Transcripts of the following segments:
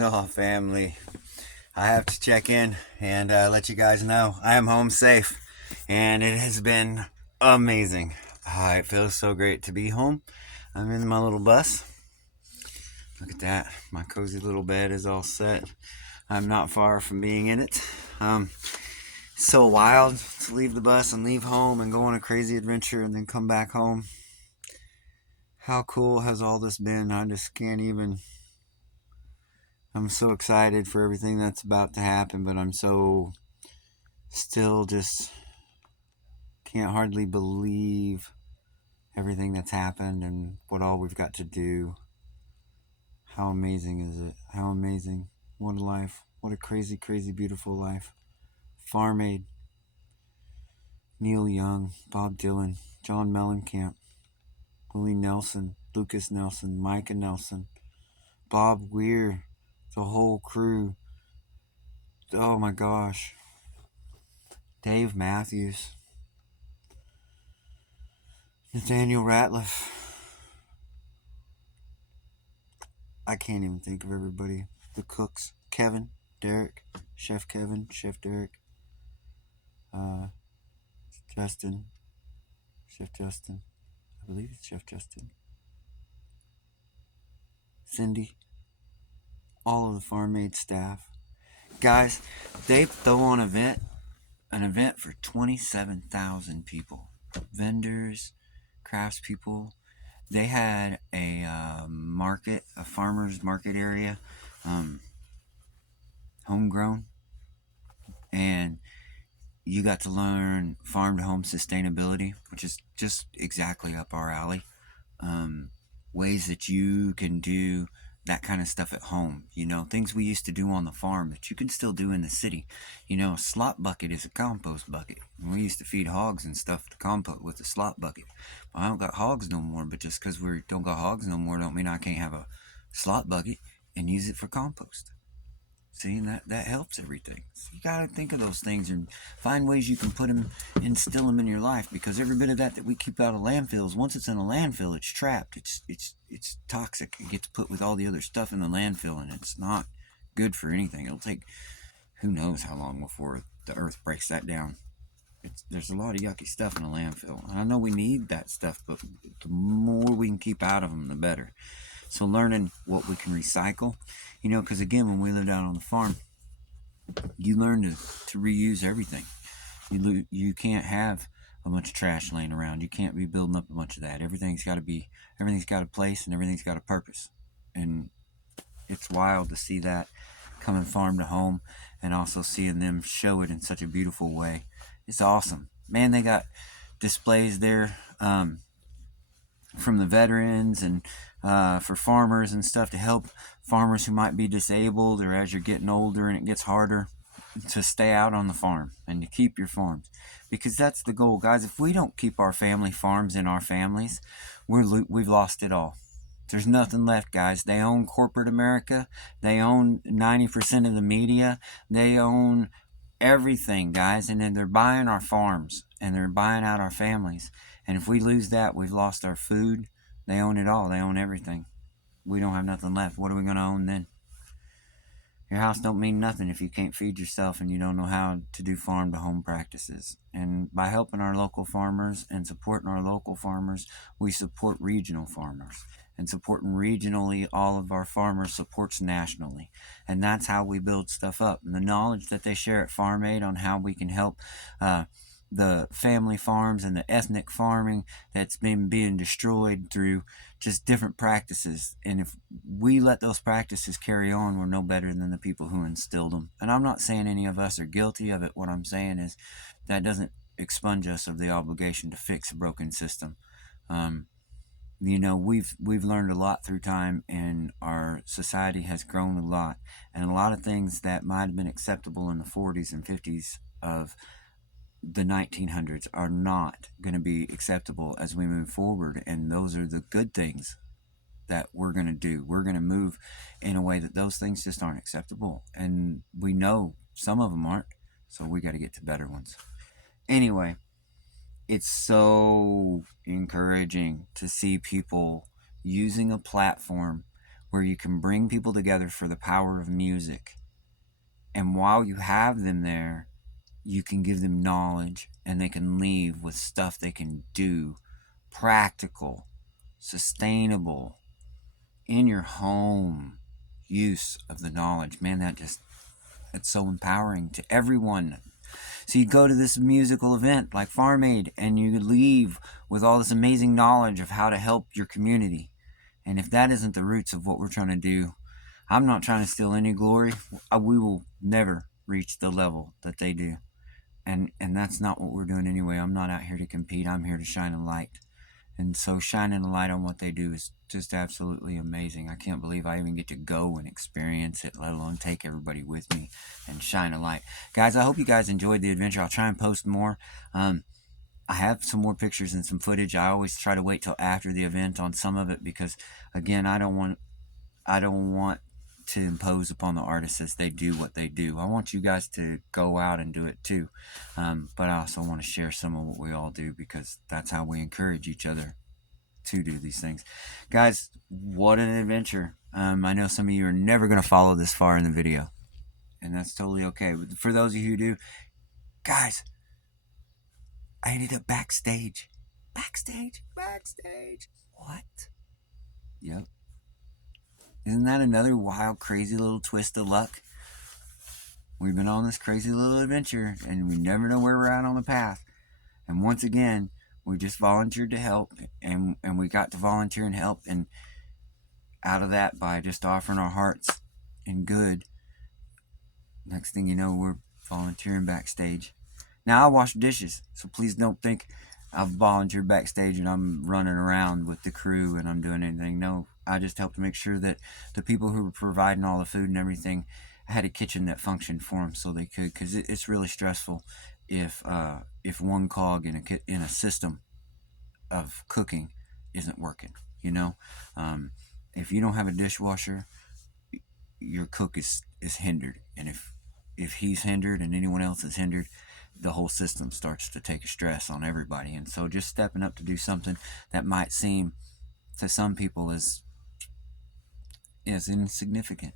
Oh, family. I have to check in and let you guys know I am home safe, and it has been amazing. It feels so great to be home. I'm in my little bus. Look at that. My cozy little bed is all set. I'm not far from being in it. So wild to leave the bus and leave home and go on a crazy adventure and then come back home. How cool has all this been? I just can't even. I'm so excited for everything that's about to happen, but I'm so still just can't hardly believe everything that's happened and what all we've got to do. How amazing is it? How amazing. What a life. What a crazy, crazy, beautiful life. Farm Aid, Neil Young, Bob Dylan, John Mellencamp, Willie Nelson, Lukas Nelson, Micah Nelson, Bob Weir, the whole crew. Oh my gosh. Dave Matthews, Nathaniel Ratliff. I can't even think of everybody. The cooks, Kevin, Derek, Chef Kevin, Chef Derek, Justin, Chef Justin. I believe it's Chef Justin. Cindy, all of the Farm Aid staff. Guys, they throw on an event for 27,000 people. Vendors, craftspeople. They had a market, a farmer's market area, homegrown, and you got to learn farm to home sustainability, which is just exactly up our alley. Ways that you can do that kind of stuff at home, things we used to do on the farm that you can still do in the city. A slop bucket is a compost bucket. We used to feed hogs and stuff to compost with a slop bucket. Well, I don't got hogs no more, but just because we don't got hogs no more don't mean I can't have a slop bucket and use it for compost. See, that helps everything. So you gotta think of those things and find ways you can put them, instill them in your life. Because every bit of that we keep out of landfills, once it's in a landfill, it's trapped. It's toxic. It gets put with all the other stuff in the landfill, and it's not good for anything. It'll take who knows how long before the earth breaks that down. There's a lot of yucky stuff in a landfill. And I know we need that stuff, but the more we can keep out of them, the better. So learning what we can recycle, because again, when we lived out on the farm, you learn to reuse everything. You can't have a bunch of trash laying around. You can't be building up a bunch of that. Everything's got a place, and everything's got a purpose. And it's wild to see that coming farm to home, and also seeing them show it in such a beautiful way. It's awesome, man. They got displays there. From the veterans and for farmers and stuff, to help farmers who might be disabled, or as you're getting older and it gets harder to stay out on the farm and to keep your farms, because that's the goal, guys. If we don't keep our family farms in our families, we've lost it all. There's nothing left, guys. They own corporate America. They own 90% of the media. They own everything, guys, and then they're buying our farms and they're buying out our families. And if we lose that, we've lost our food. They own it all. They own everything. We don't have nothing left. What are we going to own then? Your house don't mean nothing if you can't feed yourself and you don't know how to do farm to home practices. And by helping our local farmers and supporting our local farmers, we support regional farmers. And supporting regionally all of our farmers supports nationally. And that's how we build stuff up. And the knowledge that they share at Farm Aid on how we can help the family farms and the ethnic farming that's been being destroyed through just different practices. And if we let those practices carry on, we're no better than the people who instilled them. And I'm not saying any of us are guilty of it. What I'm saying is that doesn't expunge us of the obligation to fix a broken system. We've learned a lot through time, and our society has grown a lot. And a lot of things that might have been acceptable in the 40s and 50s of the 1900s are not going to be acceptable as we move forward. And those are the good things that we're going to do. We're going to move in a way that those things just aren't acceptable. And we know some of them aren't. So we got to get to better ones. Anyway, it's so encouraging to see people using a platform where you can bring people together for the power of music. And while you have them there, you can give them knowledge, and they can leave with stuff they can do, practical, sustainable, in your home use of the knowledge. Man, it's so empowering to everyone. So you go to this musical event like Farm Aid, and you leave with all this amazing knowledge of how to help your community. And if that isn't the roots of what we're trying to do, I'm not trying to steal any glory. We will never reach the level that they do. And that's not what we're doing anyway. I'm not out here to compete. I'm here to shine a light. And so shining a light on what they do is just absolutely amazing. I can't believe I even get to go and experience it, let alone take everybody with me and shine a light. Guys, I hope you guys enjoyed the adventure. I'll try and post more. I have some more pictures and some footage. I always try to wait till after the event on some of it because, again, I don't want to impose upon the artists as they do what they do. I want you guys to go out and do it too. But I also want to share some of what we all do because that's how we encourage each other to do these things. Guys, what an adventure. I know some of you are never going to follow this far in the video, and that's totally okay. But for those of you who do, guys, I ended up backstage. Backstage. What? Yep. Isn't that another wild, crazy little twist of luck? We've been on this crazy little adventure, and we never know where we're at on the path. And once again, we just volunteered to help, and we got to volunteer and help, and out of that, by just offering our hearts and good, next thing you know, we're volunteering backstage. Now, I wash dishes, so please don't think I've volunteered backstage and I'm running around with the crew and I'm doing anything. No, I just helped make sure that the people who were providing all the food and everything had a kitchen that functioned for them so they could, because it's really stressful if one cog in a system of cooking isn't working. If you don't have a dishwasher, your cook is hindered, and if he's hindered and anyone else is hindered, the whole system starts to take a stress on everybody. And so just stepping up to do something that might seem to some people as insignificant,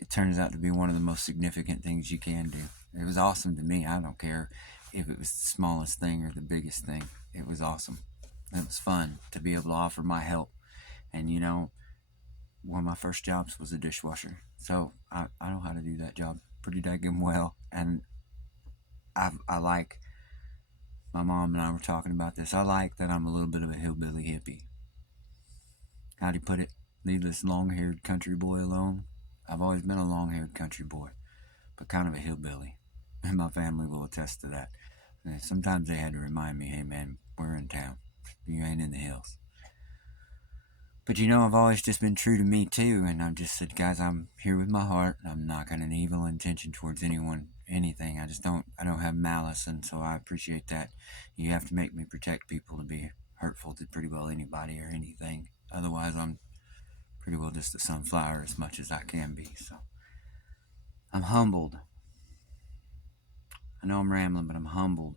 it turns out to be one of the most significant things you can do. It was awesome to me. I don't care if it was the smallest thing or the biggest thing. It was awesome. It was fun to be able to offer my help. And one of my first jobs was a dishwasher, so I know how to do that job pretty daggum well. And I like, my mom and I were talking about this, I like that I'm a little bit of a hillbilly hippie. How do you put it? Leave this long-haired country boy alone. I've always been a long-haired country boy, but kind of a hillbilly, and my family will attest to that. And sometimes they had to remind me, hey man, we're in town, you ain't in the hills. But I've always just been true to me too, and I've just said, guys, I'm here with my heart. I'm not got an evil intention towards anyone, anything. I don't have malice, and so I appreciate that. You have to make me protect people to be hurtful to pretty well anybody or anything. Otherwise, I'm pretty well just a sunflower as much as I can be. So I'm humbled. I know I'm rambling, but I'm humbled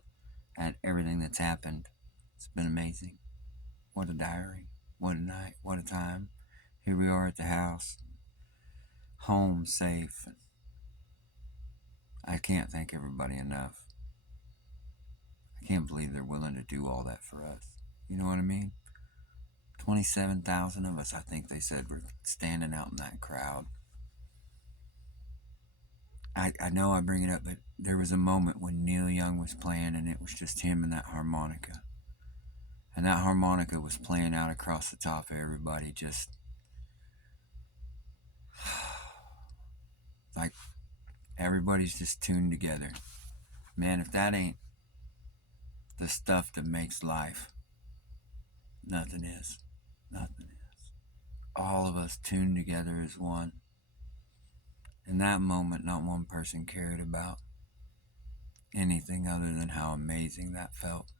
at everything that's happened. It's been amazing. What a diary. What a night. What a time. Here we are at the house. Home safe. I can't thank everybody enough. I can't believe they're willing to do all that for us. You know what I mean? 27,000 of us, I think they said, were standing out in that crowd. I know I bring it up, but there was a moment when Neil Young was playing, and it was just him and that harmonica. And that harmonica was playing out across the top of everybody, just like everybody's just tuned together. Man, if that ain't the stuff that makes life, nothing is. Nothing is. All of us tuned together as one. In that moment, not one person cared about anything other than how amazing that felt.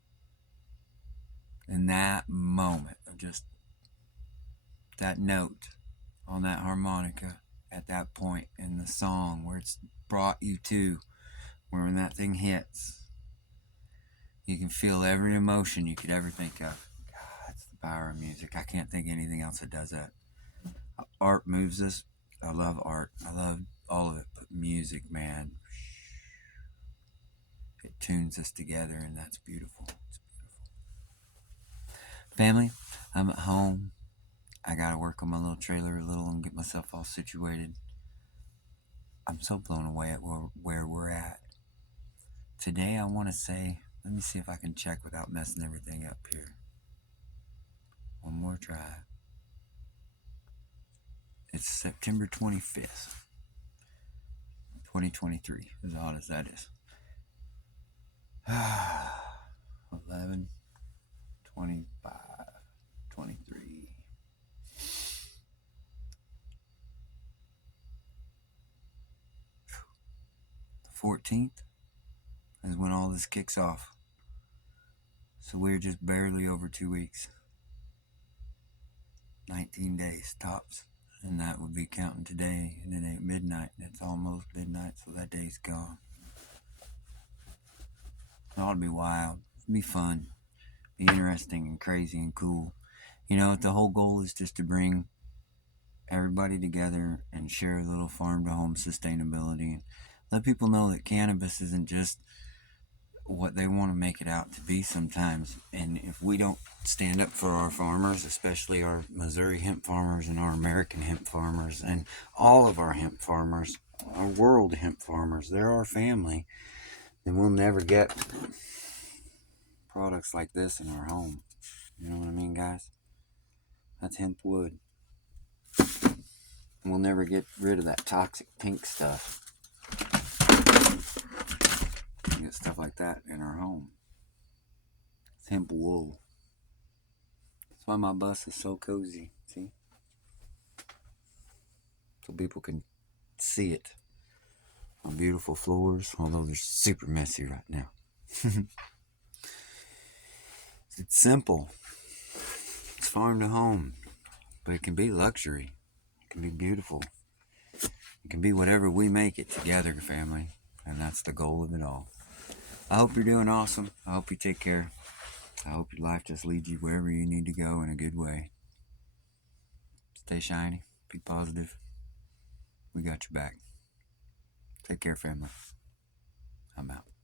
In that moment of just that note on that harmonica at that point in the song where it's brought you to, where when that thing hits, you can feel every emotion you could ever think of. God, that's the power of music. I can't think of anything else that does that. art moves us. I love art. I love all of it. But music, man, it tunes us together, and that's beautiful. It's beautiful. Family, I'm at home. I gotta work on my little trailer a little and get myself all situated. I'm so blown away at where we're at. Today I want to say, let me see if I can check without messing everything up here. One more try. It's September 25th, 2023, as odd as that is. 11, 25, 23. The 14th is when all this kicks off. So we're just barely over 2 weeks. 19 days tops. And that would be counting today, and it ain't midnight. It's almost midnight, so that day's gone. It ought to be wild. It'd be fun. Be interesting and crazy and cool. You know, the whole goal is just to bring everybody together and share a little farm-to-home sustainability. And let people know that cannabis isn't just what they want to make it out to be sometimes. And if we don't stand up for our farmers, especially our Missouri hemp farmers and our American hemp farmers and all of our hemp farmers, our world hemp farmers, they're our family, then we'll never get products like this in our home. You know what I mean, guys? That's hemp wood. We'll never get rid of that toxic pink stuff. We get stuff like that in our home. It's hemp wool. That's why my bus is so cozy. See? So people can see it. On beautiful floors, although they're super messy right now. It's simple. It's farm to home. But it can be luxury. It can be beautiful. It can be whatever we make it together, family. And that's the goal of it all. I hope you're doing awesome. I hope you take care. I hope your life just leads you wherever you need to go in a good way. Stay shiny. Be positive. We got your back. Take care, family. I'm out.